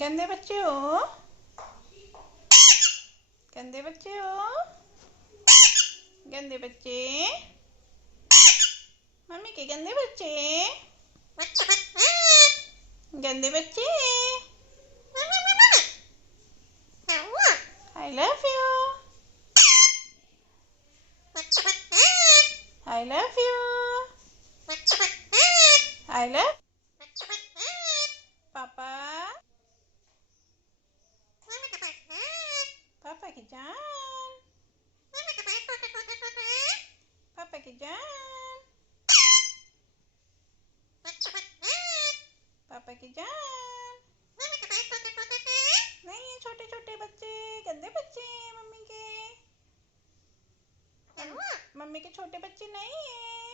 गंदे बच्चे हो, गंदे बच्चे हो, गंदे बच्चे, मम्मी के गंदे बच्चे, गंदे बच्चे। I love you, I love you, I love पापा, पापा की जान, पापा की जान, पापा की जान। नहीं है छोटे छोटे बच्चे, गंदे बच्चे मम्मी के, मम्मी के छोटे बच्चे नहीं है।